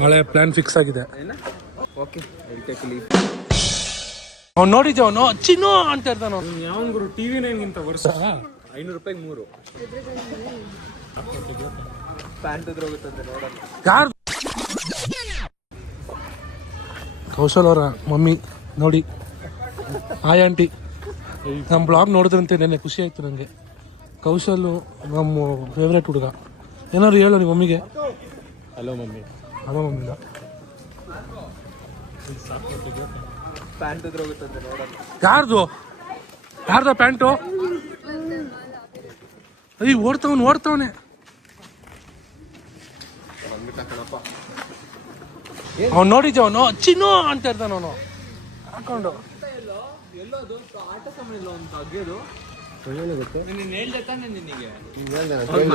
ನಾಳೆ plan fix ಆಗಿದೆ. Okay ಅವ್ನು ನೋಡಿದ್ದೆ ಅವನು ಚಿನ್ನು ಅಂತ ಇರ್ತಾನ. ಯಾವನ್ ಗುರು ಟಿವಿ ನೈನ್ಗಿಂತ ವರ್ಷ 500 ರೂಪಾಯಿಗೆ 3 ಪ್ಯಾಂಟ್ ಹೋಗುತ್ತದೆ ನೋಡೋಣ. ಯಾರು? ಕೌಶಲ್ ಅವರ ಮಮ್ಮಿ ನೋಡಿ. Hi aunty. ನಮ್ಮ ಬ್ಲಾಗ್ ನೋಡಿದ್ರಂತೆ ನೆನ್ನೆ ಖುಷಿ ಆಯ್ತು ನನಗೆ. ಕೌಶಲ್ ನಮ್ಮ ಫೇವ್ರೇಟ್ ಹುಡುಗ. ಏನಾದ್ರು ಹೇಳು ನಿಮ್ಮ ಮಮ್ಮಿಗೆ. Hello mummy. ಹಲೋ ಮಮ್ಮಿಗ. ಪ್ಯಾಂಟ್ ಹೋಗುತ್ತದೆ ನೋಡೋಣ. ಯಾರ್ದು ಪ್ಯಾಂಟು? ಈಗ ಓಡ್ತವನೆ. ಅವ್ನು ನೋಡಿದ್ದೆ ಅವನು ಚಿನ್ನು ಅಂತ ಇರ್ತಾನ ಅವನು ಹಾಕೊಂಡು.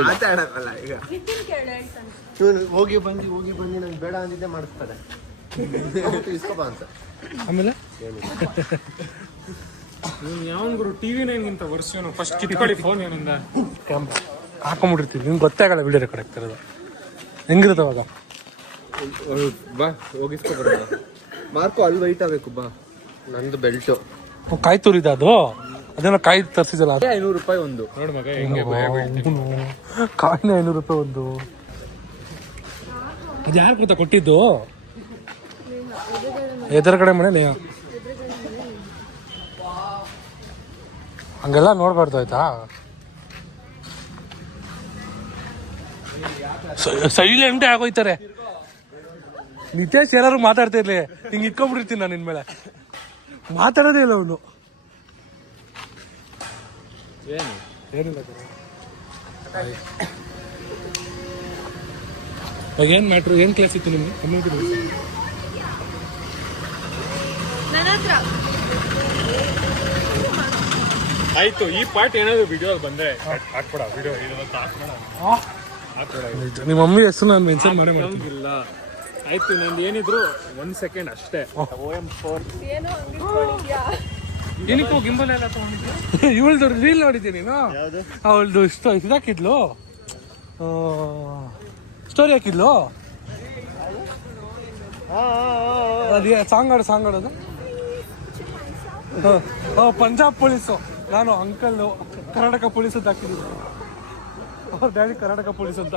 ಮಾತಾಡಲ್ಲ ಈಗ. ಹೋಗಿ ಬಂದು ನಂಗೆ ಬೇಡ ಅಂದಿದ್ದೆ ಮಾಡಿಸ್ತಾರೆ. ಇಸ್ಕೋಬಾ ಅಂತ. ಆಮೇಲೆ ಯಾವನ್ ಗುರು ಟಿವಿ ನೈನ್ಗಿಂತ ವರ್ಷ ಫಸ್ಟ್ ಕಿತ್ಕೊಳ್ಳಿ ಫೋನ್ ಏನಿಂದ ಕ್ಯಾಮ್ರಾ ಹಾಕೊಂಡ್ಬಿಟ್ಟಿರ್ತೀವಿ. ನಿಮ್ಗೆ ಗೊತ್ತೇ ಆಗಲ್ಲ ವಿಡಿಯೋ ರೆಕಾರ್ಡ್ ಆಗ್ತಿರೋದು ಹೆಂಗಿರುತ್ತೆ ಅವಾಗ. ಬಾ ಹೋಗಿಸ್ಕೊ ಬರೋಣ. ಮಾರ್ಕು ಅಲ್ಲಿ ವೈಟ್ ಆಗಬೇಕು ಬಾ. ನಂದು ಬೆಲ್ಟು ಕಾಯಿ ತುರಿದ ಅದು. ಅದೇನೋ ಕಾಯಿ ತರಿಸಿದಲ್ಲ 500 ರೂಪಾಯಿ ಒಂದು. ನೋಡು ಮಗ ಹೆಂಗೆ ಕಾಯಿನ 500 ರೂಪಾಯಿ ಒಂದು. ಅದು ಯಾರು ಗೊತ್ತಾ ಕೊಟ್ಟಿದ್ದು? ಎದುರುಗಡೆ ಮನೆ. ಹಂಗೆಲ್ಲ ನೋಡ್ಬಾರ್ದು ಆಯ್ತಾ. ಸೈಲೆಂಟೇ ಆಗೋಯ್ತಾರೆ. ನಿತೇಶ್ ಯಾರು ಮಾತಾಡ್ತಿರ್ಲಿ ಹಿಂಗೆ ಇಟ್ಕೊಂಡ್ಬಿಟ್ಟಿರ್ತೀನಿ ನಾನು ನಿನ್ ಮೇಲೆ. ಮಾತಾಡೋದೇ ಇಲ್ಲ ಅವನು. ಏನಿಲ್ಲ ಏನ್ ಮ್ಯಾಟ್ರು? ಏನ್ ಕ್ಲಾಸ್ ಇತ್ತು ನಿಮ್ಗೆ? ಕಮ್ಯುನಿಟಿ ಆಯ್ತು. ಈ ಪಾರ್ಟ್ ಏನಾದ್ರು ವಿಡಿಯೋ ಬಂದ್ರೆ ಹಾಕ್ಬೇಡ. ವಿಡಿಯೋ ನಿಮ್ಮ ಮಮ್ಮಿ ಹೆಸರು ನಾನು ಮೆನ್ಷನ್ ಮಾಡೇ ಇಲ್ಲ. ಆಯ್ತು ನಂದು ಏನಿದ್ರು 1 ಸೆಕೆಂಡ್ ಅಷ್ಟೇ. ಏನಕ್ಕೋ ಗಿಂಬಲ್ ಎಲ್ಲ ತಗೊಂಡಿದ್ದೆ. ಇವಳ್ದು ರೀಲ್ ನೋಡಿದ್ದೀನಿ ನೀನು. ಅವಳ್ದು ಇದಾಕಿದ್ಲು, ಸ್ಟೋರಿ ಹಾಕಿದ್ಲು. ಅದೇ ಸಾಂಗ್ ಆಡೋದು. ಪಂಜಾಬ್ ಪೊಲೀಸು. ನಾನು ಅಂಕಲ್ಲು ಕರ್ನಾಟಕ ಪೊಲೀಸ್ ಅಂತ ಹಾಕಿದ್ದೀನಿ. ಅವ್ರ ಡ್ಯಾಡಿ ಕರ್ನಾಟಕ ಪೊಲೀಸ್ ಅಂತ.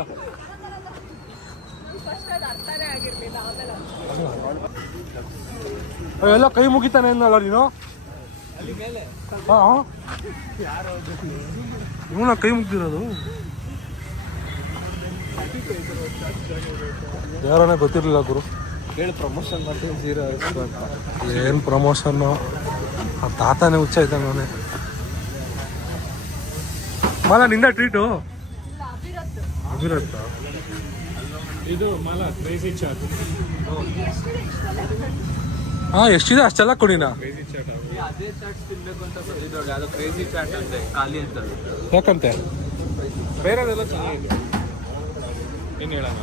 ಎಲ್ಲ ಕೈ ಮುಗಿತಾನೆ ಅನ್ನಲ್ಲ ನೀನು. ಇವನ ಕೈ ಮುಗ್ದಿರೋದು ಯಾರನೇ ಗೊತ್ತಿರ್ಲಿಲ್ಲ ಗುರು. ಪ್ರಮೋಷನ್ ಮಾಡ್ತೀನಿ 0 ಅಂತ. ಏನ್ ಪ್ರಮೋಷನ್ನು? ಆ ತಾತನೇ ಹುಚ್ಚ ಇದ್ದಾನೆ ಅವನೇ. ಮಾಲ ನಿಂದ ಟ್ರೀಟು ಅಭಿರತ್ತ. ಇದು ಮಾಲ ಕ್ರೇಜಿ ಚಾಟ್. ಎಷ್ಟಿದೆ ಅಷ್ಟೆಲ್ಲ ಕೊಡಿನಾ. ಕ್ರೇಜಿ ಚಾಟ್ ಅದೇ ಚಾಟ್ ತಿನ್ಬೇಕು ಅಂತ ಬಂದಿದ್ದು. ಯಾವ್ದೋ ಕ್ರೇಜಿ ಚಾಟ್ ಅಂತೆ ಖಾಲಿ ಅಂತ. ಯಾಕಂತೆ? ಬೇರೆದೆಲ್ಲ ಚೆನ್ನಾಗಿದೆ. ಏನು ಹೇಳೋಣ.